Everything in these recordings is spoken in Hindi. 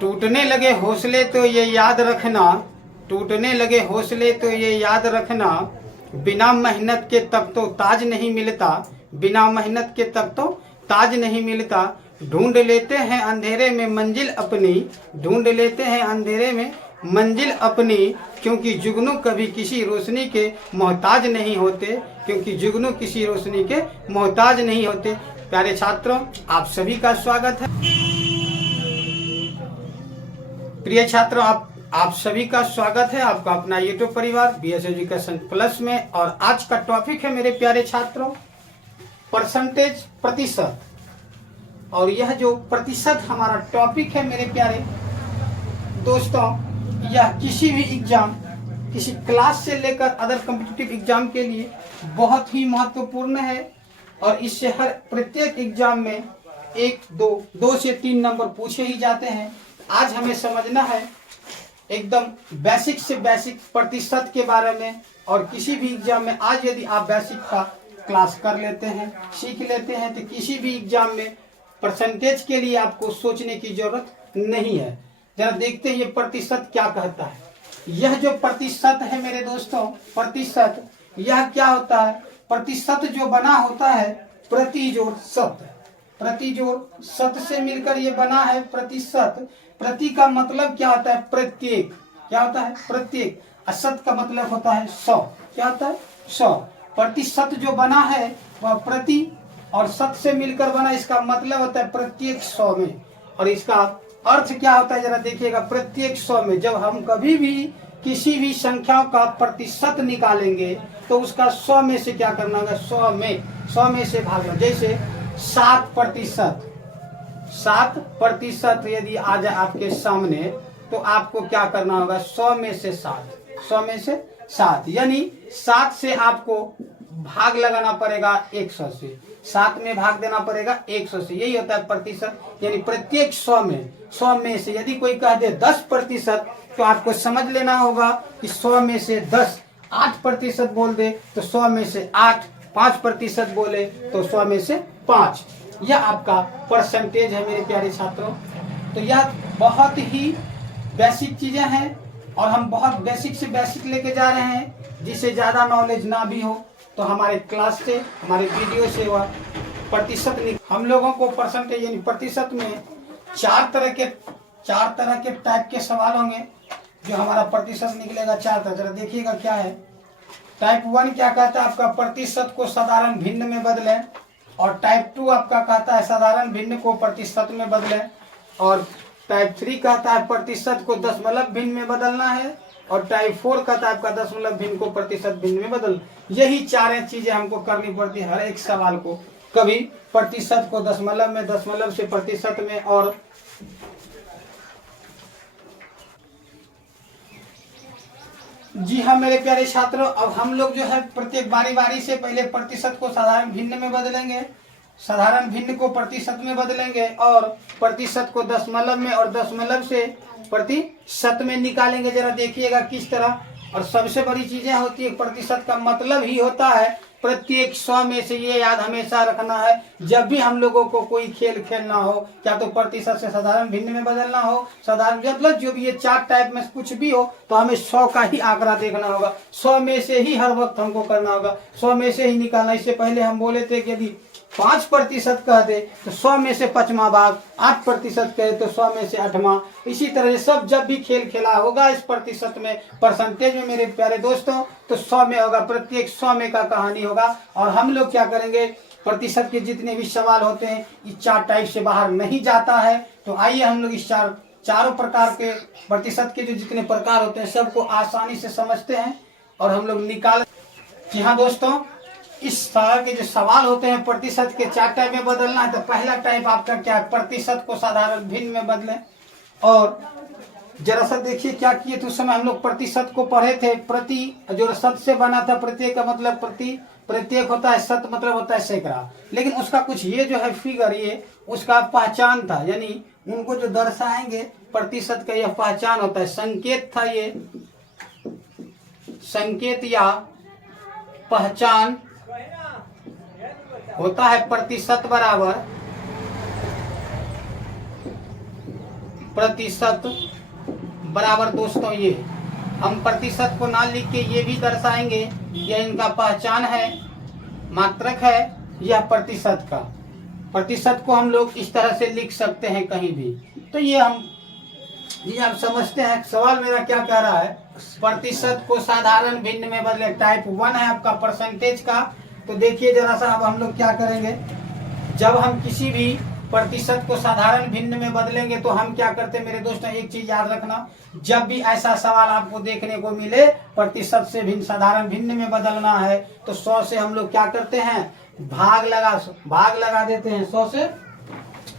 टूटने लगे हौसले तो ये याद रखना, टूटने लगे हौसले तो ये याद रखना, बिना मेहनत के तब तो ताज नहीं मिलता, बिना मेहनत के तब तो ताज नहीं मिलता। ढूंढ लेते हैं अंधेरे में मंजिल अपनी, ढूंढ लेते हैं अंधेरे में मंजिल अपनी, क्योंकि जुगनू कभी किसी रोशनी के मोहताज नहीं होते, क्योंकि जुगनू किसी रोशनी के मोहताज नहीं होते। प्यारे छात्रों, आप सभी का स्वागत है। प्रिय छात्रों, आप सभी का स्वागत है आपका अपना यूट्यूब परिवार बीएस एजुकेशन प्लस में। और आज का टॉपिक है मेरे प्यारे छात्रों परसेंटेज, प्रतिशत। और यह जो प्रतिशत हमारा टॉपिक है मेरे प्यारे दोस्तों, यह किसी भी एग्जाम, किसी क्लास से लेकर अदर कॉम्पिटिटिव एग्जाम के लिए बहुत ही महत्वपूर्ण है। और इससे हर प्रत्येक एग्जाम में 2 से 3 नंबर पूछे ही जाते हैं। आज हमें समझना है एकदम बेसिक से बेसिक प्रतिशत के बारे में। और किसी भी एग्जाम में आज यदि आप बेसिक का क्लास कर लेते हैं, सीख लेते हैं, तो किसी भी एग्जाम में परसेंटेज के लिए आपको सोचने की जरूरत नहीं है। जरा देखते हैं ये प्रतिशत क्या कहता है। यह जो प्रतिशत है मेरे दोस्तों, प्रतिशत यह क्या होता है? प्रतिशत जो बना होता है प्रति जोड़ शत, प्रति जोड़ शत से मिलकर ये बना है प्रतिशत। प्रति का मतलब क्या होता है? प्रत्येक। क्या होता है? प्रत्येक। शत का मतलब होता है 100। क्या होता है? 100। प्रतिशत जो बना है वह प्रति और शत से मिलकर बना, इसका मतलब होता है प्रत्येक 100 में। और इसका अर्थ क्या होता है जरा देखिएगा। प्रत्येक 100 में जब हम कभी भी किसी भी संख्या का प्रतिशत निकालेंगे तो उसका 100 में से क्या करना होगा? 100 में से भागना। जैसे 7%, 7% यदि आ जाए आपके सामने तो आपको क्या करना होगा? 100 में से 7, 100 में से 7, यानी 7 से आपको भाग लगाना पड़ेगा 100 से, 7 में भाग देना पड़ेगा 100 से। यही होता है प्रतिशत, यानी प्रत्येक 100 में से यदि कोई कह दे 10% तो आपको समझ लेना होगा कि 100 में से 10, 8% बोल दे तो 100 में से 8, 5% बोले तो 100 में से 5। यह आपका परसेंटेज है मेरे प्यारे छात्रों। तो यह बहुत ही बेसिक चीजें हैं और हम बहुत बेसिक से बेसिक लेके जा रहे हैं। जिसे ज्यादा नॉलेज ना भी हो तो हमारे क्लास से, हमारे वीडियो से वह प्रतिशत हम लोगों को परसेंटेज यानी प्रतिशत में 4 तरह के टाइप के सवाल होंगे जो हमारा प्रतिशत निकलेगा 4 तरह। जरा देखिएगा क्या है। टाइप 1 क्या कहता है? आपका प्रतिशत को साधारण भिन्न में बदलें। और टाइप 2 आपका कहता है साधारण भिन्न को प्रतिशत में बदलें। और टाइप 3 कहता है प्रतिशत को दशमलव भिन्न में बदलना है। और टाइप 4 कहता है आपका दशमलव भिन्न को प्रतिशत भिन्न में बदल। यही 4 चीजें हमको करनी पड़ती है हर एक सवाल को। कभी प्रतिशत को दशमलव में, दशमलव से प्रतिशत में। और जी हाँ मेरे प्यारे छात्रों, अब हम लोग जो है प्रत्येक बारी से पहले प्रतिशत को साधारण भिन्न में बदलेंगे, साधारण भिन्न को प्रतिशत में बदलेंगे और प्रतिशत को दशमलव में और दशमलव से प्रतिशत में निकालेंगे। जरा देखिएगा किस तरह। और सबसे बड़ी चीजें होती है, प्रतिशत का मतलब ही होता है प्रत्येक 100 में से। ये याद हमेशा रखना है जब भी हम लोगों को कोई खेल खेलना हो, क्या तो प्रतिशत से साधारण भिन्न में बदलना हो, साधारण मतलब जो भी ये 4 टाइप में कुछ भी हो तो हमें 100 का ही आंकड़ा देखना होगा। 100 में से ही हर वक्त हमको करना होगा, 100 में से ही निकालना। इससे पहले हम बोले थे कि यदि 5% कह दे तो 100 में से 5वां भाग, 8% कहे तो 100 में से 8वां। इसी तरह सब जब भी खेल खेला होगा इस प्रतिशत में, परसेंटेज में मेरे प्यारे दोस्तों, तो 100 में होगा, प्रत्येक 100 में का कहानी होगा। और हम लोग क्या करेंगे, प्रतिशत के जितने भी सवाल होते हैं इस 4 टाइप से बाहर नहीं जाता है। तो आइए हम लोग इस चारों प्रकार के प्रतिशत के जो जितने प्रकार होते हैं सबको आसानी से समझते हैं और हम लोग निकाल। जी हाँ दोस्तों, इस तरह के जो सवाल होते हैं प्रतिशत के 4 टाइप में बदलना है। तो पहला टाइप आपका क्या है? प्रतिशत को साधारण भिन्न में बदलें। और जरा सा देखिए क्या किए तो उस समय हम लोग प्रतिशत को पढ़े थे। प्रति जो शत से बना था, प्रत्येक का मतलब प्रति, प्रत्येक होता है, शत मतलब होता है सैकड़ा। लेकिन उसका कुछ ये जो है फिगर, ये उसका पहचान था, यानी उनको जो दर्शाएंगे प्रतिशत का यह पहचान होता है, संकेत था। ये संकेत या पहचान होता है प्रतिशत बराबर प्रतिशत बराबर दोस्तों ये हम प्रतिशत को ना लिख के ये भी दर्शाएंगे, यह इनका पहचान है, मात्रक है, यह प्रतिशत का। प्रतिशत को हम लोग इस तरह से लिख सकते हैं कहीं भी। तो ये आप समझते हैं सवाल मेरा क्या कह रहा है, प्रतिशत को साधारण भिन्न में बदले। टाइप 1 है आपका परसेंटेज का। तो देखिए जरा सा, अब हम लोग क्या करेंगे, जब हम किसी भी प्रतिशत को साधारण भिन्न में बदलेंगे तो हम क्या करते हैं मेरे दोस्तों, एक चीज याद रखना, जब भी ऐसा सवाल आपको देखने को मिले प्रतिशत से भिन्न साधारण भिन्न में बदलना है तो 100 से हम लोग क्या करते हैं, भाग लगा देते हैं, 100 से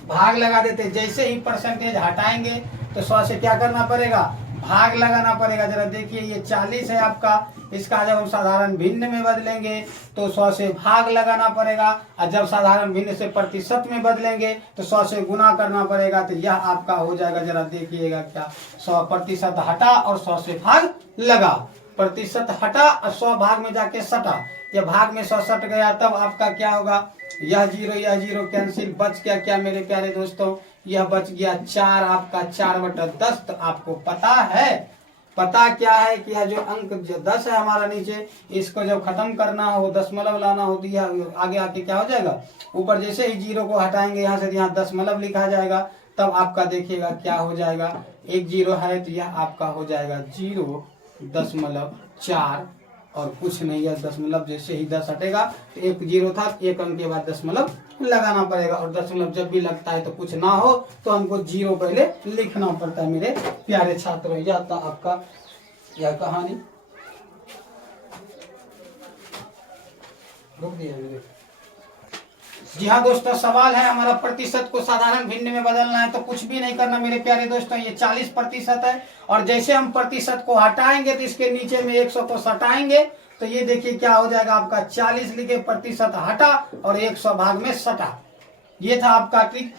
भाग लगा देते हैं। जैसे ही परसेंटेज हटाएंगे तो 100 से क्या करना पड़ेगा, भाग लगाना पड़ेगा। जरा देखिए ये 40 है आपका, इसका जब हम साधारण भिन्न में बदलेंगे तो 100 से भाग लगाना पड़ेगा, और जब साधारण भिन्न से प्रतिशत में बदलेंगे तो 100 से गुना करना पड़ेगा। तो यह आपका हो जाएगा, जरा देखिएगा क्या, 100 प्रतिशत हटा और 100 से भाग लगा, प्रतिशत हटा और 100 भाग में जाके सटा, यह भाग में 100 सट गया, तब आपका क्या होगा, यह जीरो कैंसिल, बच गया क्या मेरे प्यारे दोस्तों, यह बच गया 4, आपका 4/10। तो आपको पता क्या है कि यह जो अंक जो 10 है हमारा नीचे, इसको जब खत्म करना हो, दशमलव लाना हो तो यह आगे आके क्या हो जाएगा, ऊपर जैसे ही 0 को हटाएंगे यहाँ से, यहाँ दशमलव लिखा जाएगा, तब आपका देखिएगा क्या हो जाएगा, एक 0 है तो यह आपका हो जाएगा 0.4 और कुछ नहीं है, दशमलव जैसे ही 10 हटेगा तो एक 0 था, एक अंक के बाद दशमलव लगाना पड़ेगा, और दशमलव जब भी लगता है तो कुछ ना हो तो हमको 0 पहले लिखना पड़ता है मेरे प्यारे छात्रों। यह था आपका यह कहानी। रुक दिया मेरे। जी हाँ दोस्तों, सवाल है हमारा, प्रतिशत को साधारण भिन्न में बदलना है तो कुछ भी नहीं करना मेरे प्यारे दोस्तों, ये 40% है, और जैसे हम प्रतिशत को हटाएंगे तो इसके नीचे में 100 को सटाएंगे तो ये देखिए क्या हो जाएगा, आपका 40 लिखे, प्रतिशत हटा और 100 भाग में सटा। ये था आपका ट्रिक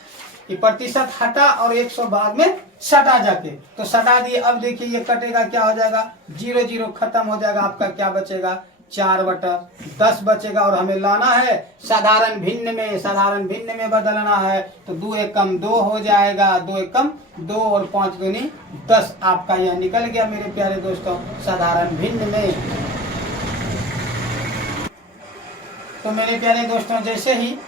कि प्रतिशत हटा और 100 भाग में सटा जाके, तो सटा दिए। अब देखिए ये कटेगा, क्या हो जाएगा, 0 खत्म हो जाएगा, आपका क्या बचेगा, 4/10 बचेगा, और हमें लाना है साधारण भिन्न में बदलना है। तो 2 एकम 2 हो जाएगा, 2 एकम 2 और 5 दूनी 10, आपका यह निकल गया मेरे प्यारे दोस्तों साधारण भिन्न में। तो मेरे प्यारे दोस्तों जैसे ही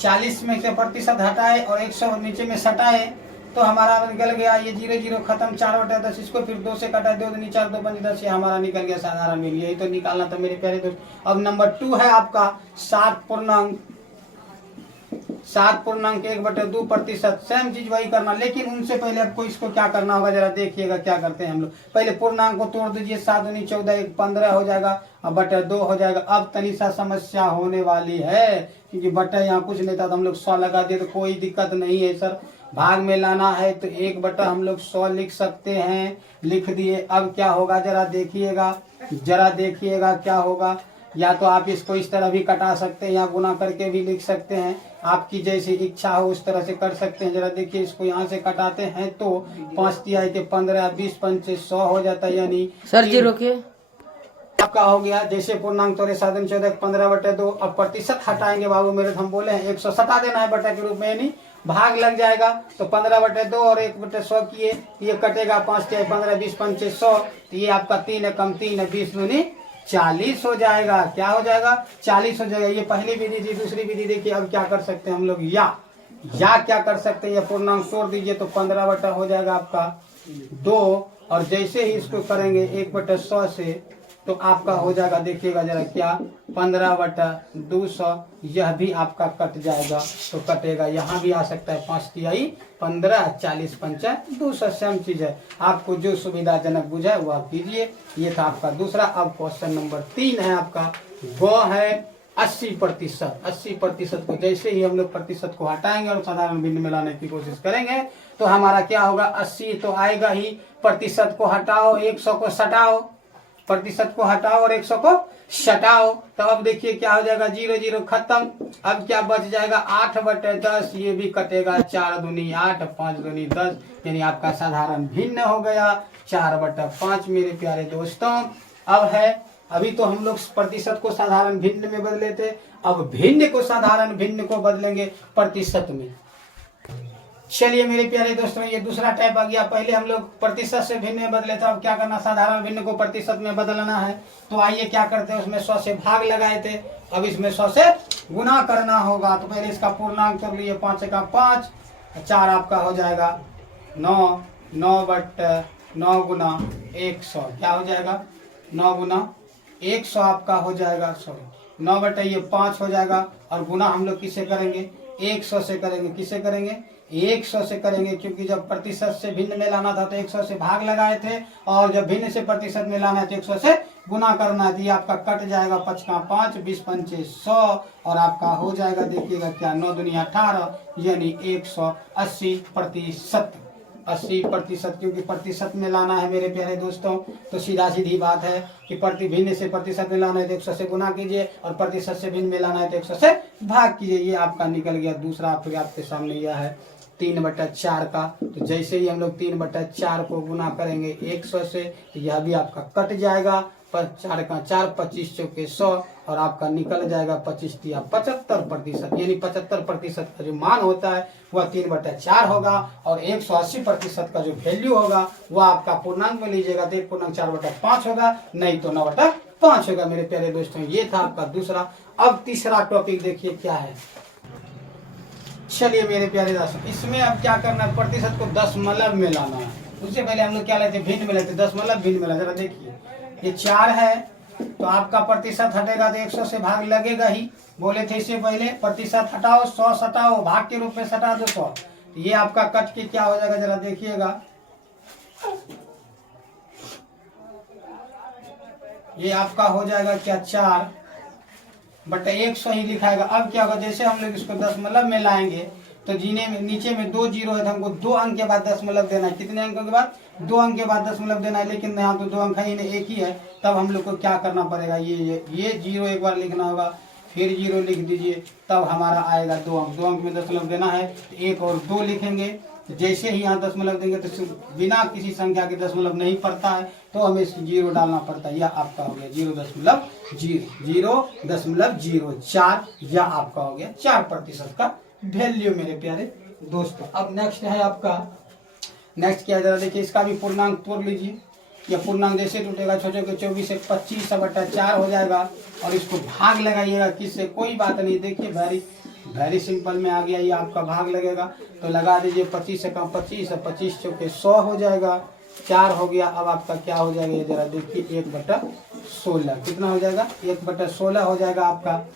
40 में से प्रतिशत हटाए और 100 नीचे में सटाए तो हमारा निकल गया ये 0 खत्म, 4/10, इसको फिर 2 से काटा, 2 दूनी 4, 2 पंच 10, ये हमारा निकल गया साधारण भिन्न। यही तो निकालना था मेरे प्यारे दोस्त। अब नंबर 2 है आपका 7.1/2%, सेम चीज वही करना, लेकिन उनसे पहले आपको इसको क्या करना होगा, जरा देखिएगा क्या करते हैं हम लोग। पहले पूर्णांक को तोड़ दीजिए, 7 दूनी 14, 1 15 हो जाएगा, अब बटे 2 हो जाएगा। अब तनी सा समस्या होने वाली है क्योंकि बटे यहाँ कुछ नहीं था तो हम लोग 100 लगा दिए, तो कोई दिक्कत नहीं है सर, भाग में लाना है तो 1/, हम लोग 100 लिख सकते हैं, लिख दिए। अब क्या होगा जरा देखिएगा क्या होगा, या तो आप इसको इस तरह भी कटा सकते हैं या गुना करके भी लिख सकते हैं, आपकी जैसी इच्छा हो उस तरह से कर सकते हैं। जरा देखिए इसको यहाँ से कटाते हैं तो 5 तिहाई के 15, 20 पंचे 100 हो जाता है, यानी सर जी रोकिए, आपका हो गया जैसे पूर्णांक तोड़े 7 दूनी 14, 15/2। अब प्रतिशत हटाएंगे बाबू मेरे, हम बोले हैं 100 सटा देना है बटा के रूप में, यानी भाग लग जाएगा, तो 15/2 और 1/100 किए, ये कटेगा, 5 तिहाई 15, 20 पंचे 100, तो ये आपका 3 एकम 3, 20 दूनी 40 हो जाएगा। क्या हो जाएगा, 40 हो जाएगा। ये पहली विधि थी। दूसरी विधि देखिए, अब क्या कर सकते हैं हम लोग, या क्या कर सकते हैं, या पूर्णांक तोड़ दीजिए तो 15/, हो जाएगा आपका 2, और जैसे ही इसको करेंगे 1/100 से तो आपका हो जाएगा, देखिएगा जरा क्या, 15/200, यह भी आपका कट जाएगा, तो कटेगा, यहाँ भी आ सकता है 5 तिहाई 15, 40 पंचा 200, सेम चीज है, आपको जो सुविधाजनक बुझाए वह कीजिए। ये था आपका दूसरा। अब क्वेश्चन नंबर 3 है आपका, वो है 80%। 80% को जैसे ही हम लोग प्रतिशत को हटाएंगे और साधारण भिन्न में लाने की कोशिश करेंगे तो हमारा क्या होगा, 80 तो आएगा ही, प्रतिशत को हटाओ, 100 को सटाओ, प्रतिशत को हटाओ और 100 को सटाओ, तो अब देखिए क्या हो जाएगा, 0 खत्म। अब क्या बच जाएगा, 8/10, ये भी कटेगा, 4 दूनी 8, 5 दूनी 10, यानी आपका साधारण भिन्न हो गया 4/5 मेरे प्यारे दोस्तों। अब है, अभी तो हम लोग प्रतिशत को साधारण भिन्न में बदले थे, अब भिन्न को साधारण भिन्न को बदलेंगे प्रतिशत में। चलिए मेरे प्यारे दोस्तों, ये दूसरा टाइप आ गया। पहले हम लोग प्रतिशत से भिन्न में बदले थे, अब क्या करना, साधारण भिन्न को प्रतिशत में बदलना है। तो आइए क्या करते हैं, उसमें 100 से भाग लगाए थे, अब इसमें 100 से गुना करना होगा। तो पहले इसका पूर्णांक कर लिए, 5 का 5, 4 आपका हो जाएगा 9, 9 गुना 100 क्या हो जाएगा, 9 गुना 100 आपका हो जाएगा, सॉरी 9 बटे ये 5 हो जाएगा। और गुना हम लोग किससे करेंगे, 100 से करेंगे। किससे करेंगे, 100 से करेंगे, क्योंकि जब प्रतिशत से भिन्न में लाना था तो 100 से भाग लगाए थे, और जब भिन्न से प्रतिशत में लाना है तो 100 से गुना करना है। तो ये आपका कट जाएगा, 5 का 5, 20 पंचे 100, और आपका हो जाएगा, देखिएगा क्या, 9 दुनिया 18, यानी 180%। 80%, क्योंकि प्रतिशत में लाना है मेरे प्यारे दोस्तों। तो सीधा सीधी बात है कि भिन्न से प्रतिशत में लाना है तो 100 से गुना कीजिए, और प्रतिशत से भिन्न में लाना है तो 100 से भाग कीजिए। ये आपका निकल गया। दूसरा आपके सामने यह है 3/4 का। तो जैसे ही हम लोग 3/4 को गुना करेंगे 100 से, तो यह भी आपका कट जाएगा, पर 4 का 4, 25 चौके 100, और आपका निकल जाएगा 25 दिया 75%, यानी 75% का जो मान होता है वह 3/4 होगा, और 180% का जो वैल्यू होगा वह आपका पूर्णांक में लीजिएगा तो 1/4/5 होगा, नहीं तो 9/5 होगा। मेरे प्यारे दोस्तों, ये था आपका दूसरा। अब तीसरा टॉपिक देखिए क्या है। चलिए मेरे प्यारे दोस्तों, इसमें अब क्या करना है, प्रतिशत को दशमलव में लाना है। उससे पहले हम लोग क्या लेते, भिन्न में लेते, दशमलव भिन्न में लेते। जरा देखिए, ये 4 है, तो आपका प्रतिशत हटेगा तो 100 से भाग लगेगा ही। बोले थे इससे पहले, प्रतिशत हटाओ 100 सटाओ, भाग के रूप में सटा दो 100। ये आपका कट के क्या हो जाएगा, जरा देखिएगा, ये आपका हो जाएगा क्या, 4/100 ही लिखाएगा। अब क्या होगा, जैसे हम लोग इसको दशमलव में लाएंगे तो जीने में नीचे में 2 जीरो है, तो हमको 2 अंक के बाद दशमलव देना है। कितने अंकों के बाद, 2 अंक के बाद दशमलव देना है, लेकिन यहाँ तो 2 अंक है ही नहीं, एक ही है। तब हम लोग को क्या करना पड़ेगा, ये 0 एक बार लिखना होगा, फिर 0 लिख दीजिए, तब हमारा आएगा 2 अंक। 2 अंक में दशमलव देना है तो 1 और 2 लिखेंगे। तो जैसे ही यहाँ दशमलव देंगे तो बिना किसी संख्या के दशमलव नहीं पड़ता है, तो हमें 0 डालना पड़ता है। यह आपका हो गया 0.04, यह आपका हो गया 4% का वैल्यू मेरे प्यारे दोस्तों। अब नेक्स्ट है आपका, नेक्स्ट क्या है, जरा देखिए, इसका भी पूर्णांक तोड़ लीजिए। यह पूर्णांक जैसे टूटेगा, छोटे के 24 से 25/4 हो जाएगा, और इसको भाग लगाइएगा किससे, कोई बात नहीं। देखिए वेरी सिंपल में आ गया, ये आपका भाग लगेगा, तो लगा दीजिए 25 से कम 25, 25 चौके 100 हो जाएगा, 4 हो गया। अब आपका क्या हो जाएगा, ये जरा देखिए, 1/16 कितना हो जाएगा, 1/16 हो जाएगा आपका।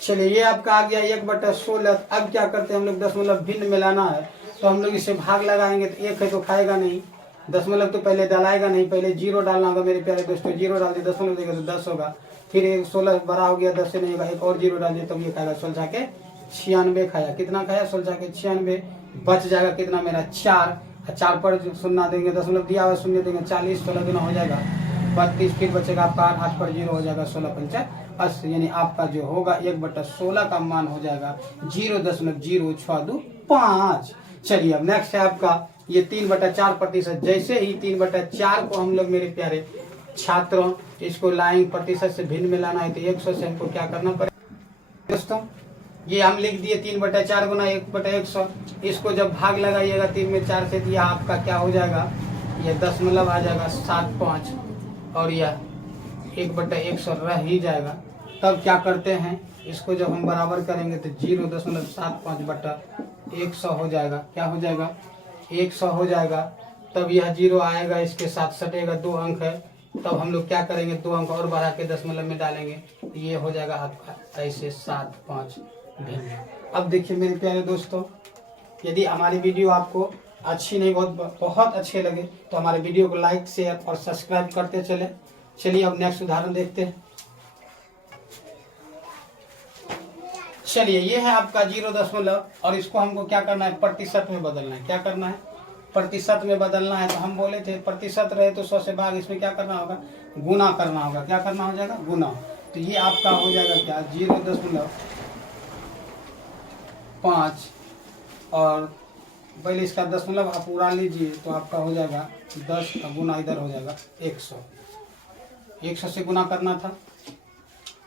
चलिए, ये आपका आ गया 1/16। अब क्या करते हैं हम लोग, दशमलव भिन्न में लाना है, तो हम लोग इसे भाग लगाएंगे। तो 1 है तो खाएगा नहीं, दशमलव तो पहले डालाएगा नहीं, पहले 0 डालना होगा मेरे प्यारे दोस्तों। 0 डाल दिए, दशमलव देगा तो 10 होगा, फिर 16 बड़ा हो गया, 10 से नहीं होगा, एक और 0 डाल दिए, तब ये खाएगा 16 के 96 खाया। कितना खाया, 16 के 96, बच जाएगा कितना मेरा, 4। 4 पर शून्य देंगे, दशमलव दिया हुआ शून्य देंगे, 40, 16 गुना हो जाएगा 32, फिर बचेगा आपका 8 पर 0 हो जाएगा, 16 पंचा 80, यानी आपका जो होगा 1/16 का मान हो जाएगा 0.0625। चलिए, अब नेक्स्ट है आपका ये 3/4%। जैसे ही 3/4 को हम लोग मेरे प्यारे छात्रों इसको लाएंगे, प्रतिशत से भिन्न में लाना है तो 100 से हमको क्या करना पड़ेगा दोस्तों, ये हम लिख दिए 3/4 गुना 1/100। इसको जब भाग लगाइएगा 3 में 4 से, यह आपका क्या हो जाएगा, ये दशमलव आ जाएगा 75, और यह 1/100 रह ही जाएगा। तब क्या करते हैं, इसको जब हम बराबर करेंगे तो 0.75/100 हो जाएगा। क्या हो जाएगा, 100 हो जाएगा। तब यह 0 आएगा, इसके साथ सटेगा, 2 अंक है, तब हम लोग क्या करेंगे, 2 अंक और बढ़ा के दशमलव में डालेंगे, ये हो जाएगा आपका ऐसे 75 भिन्न। अब देखिए मेरे प्यारे दोस्तों, यदि हमारी वीडियो आपको अच्छी नहीं, बहुत अच्छे लगे तो हमारे वीडियो को लाइक, शेयर और सब्सक्राइब करते चले। चलिए, अब नेक्स्ट उदाहरण देखते हैं। चलिए, ये है आपका 0 और इसको हमको क्या करना है, प्रतिशत में बदलना है। क्या करना है, प्रतिशत में बदलना है। तो हम बोले थे प्रतिशत रहे तो 100 से भाग, इसमें क्या करना होगा, गुना करना होगा। क्या करना हो जाएगा, गुना। तो ये आपका हो जाएगा क्या, 0.5, और पहले इसका दशमलव आप उड़ा लीजिए, तो आपका हो जाएगा 10 का गुना इधर हो जाएगा 100। 100 से गुना करना था।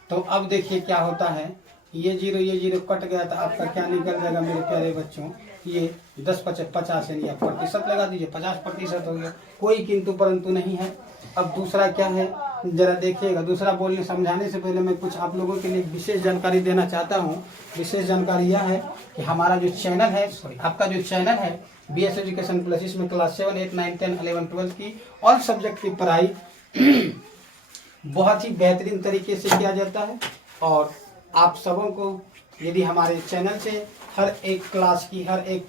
तो अब देखिए क्या होता है, ये जीरो कट गया तो आपका क्या निकल जाएगा मेरे प्यारे बच्चों, ये 10-50 यानी आप प्रतिशत लगा दीजिए, 50% हो गया, कोई किंतु परंतु नहीं है। अब दूसरा क्या है जरा देखिएगा, दूसरा बोलने समझाने से पहले मैं कुछ आप लोगों के लिए विशेष जानकारी देना चाहता हूँ। विशेष जानकारी यह है कि हमारा जो चैनल है, आपका जो चैनल है BS एजुकेशन प्लस, इसमें क्लास 7, 8, 9, 10, 11, 12 की ऑल सब्जेक्ट की पढ़ाई बहुत ही बेहतरीन तरीके से किया जाता है। और आप सबों को यदि हमारे चैनल से हर एक क्लास की, हर एक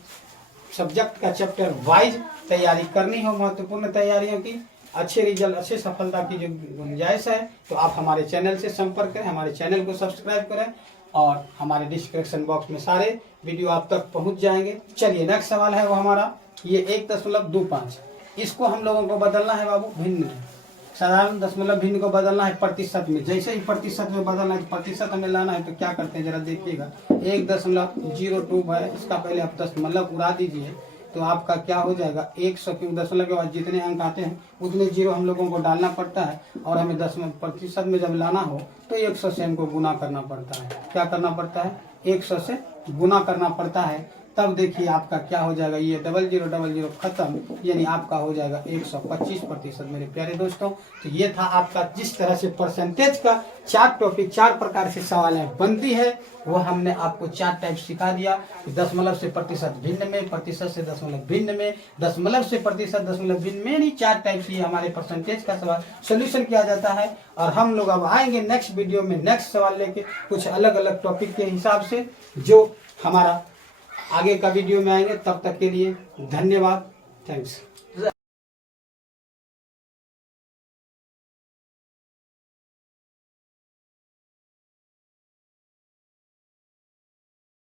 सब्जेक्ट का चैप्टर वाइज तैयारी करनी हो, महत्वपूर्ण तैयारियों की, अच्छे रिजल्ट, अच्छे सफलता की जो गुंजाइश है, तो आप हमारे चैनल से संपर्क करें, हमारे चैनल को सब्सक्राइब करें और हमारे डिस्क्रिप्शन बॉक्स में सारे वीडियो आप तक पहुंच जाएंगे। चलिए नेक्स्ट सवाल है वो हमारा ये 1.25, इसको हम लोगों को बदलना है बाबू भिन्न में। साधारण दशमलव भिन्न को बदलना है प्रतिशत में। जैसे ही प्रतिशत में बदलना है, प्रतिशत हमें लाना है, तो क्या करते हैं जरा देखिएगा। 1.02 है, इसका पहले आप दशमलव उड़ा दीजिए तो आपका क्या हो जाएगा 100, क्योंकि दशमलव के बाद जितने अंक आते हैं उतने जीरो हम लोगों को डालना पड़ता है। और हमें प्रतिशत में जब लाना हो तो 100 से हमको गुना करना पड़ता है। क्या करना पड़ता है? 100 से गुना करना पड़ता है। तब देखिए आपका क्या हो जाएगा, ये 0000 खत्म, यानी आपका हो जाएगा 125% मेरे प्यारे दोस्तों। तो ये था आपका जिस तरह से परसेंटेज का 4 टॉपिक, 4 प्रकार से सवालें बनती है, वो हमने आपको 4 टाइप सिखा दिया। दशमलव से प्रतिशत भिन्न में, प्रतिशत से दशमलव भिन्न में, दशमलव से प्रतिशत दशमलव भिन्न में, यानी 4 टाइप से हमारे परसेंटेज का सवाल सोल्यूशन किया जाता है। और हम लोग अब आएंगे नेक्स्ट वीडियो में नेक्स्ट सवाल लेके, कुछ अलग अलग टॉपिक के हिसाब से, जो हमारा आगे का वीडियो में आएंगे। तब तक के लिए धन्यवाद, थैंक्स।